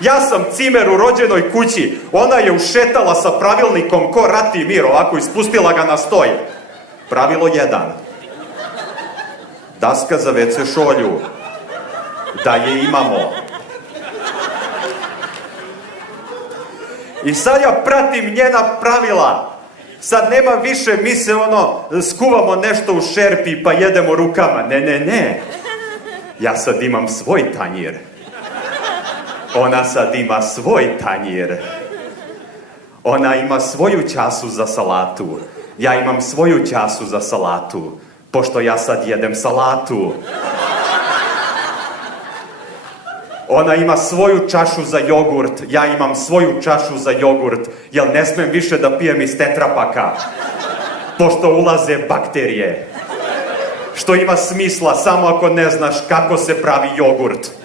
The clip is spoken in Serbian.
Ja sam cimer u rođenoj kući. Ona je ušetala sa pravilnikom ko rati mir, ovako ispustila ga na stoj. Pravilo 1. Daska za WC šolju. Da je imamo. I sad ja pratim njena pravila. Sad nema više, mi se skuvamo nešto u šerpi pa jedemo rukama. Ne. Ja sad imam svoj tanjir. Ona sad ima svoj tanjir. Ona ima svoju času za salatu. Ja imam svoju času za salatu. Pošto ja sad jedem salatu. Ona ima svoju čašu za jogurt. Ja imam svoju čašu za jogurt. Jer ne smem više da pijem iz tetrapaka. Pošto ulaze bakterije. Što ima smisla samo ako ne znaš kako se pravi jogurt.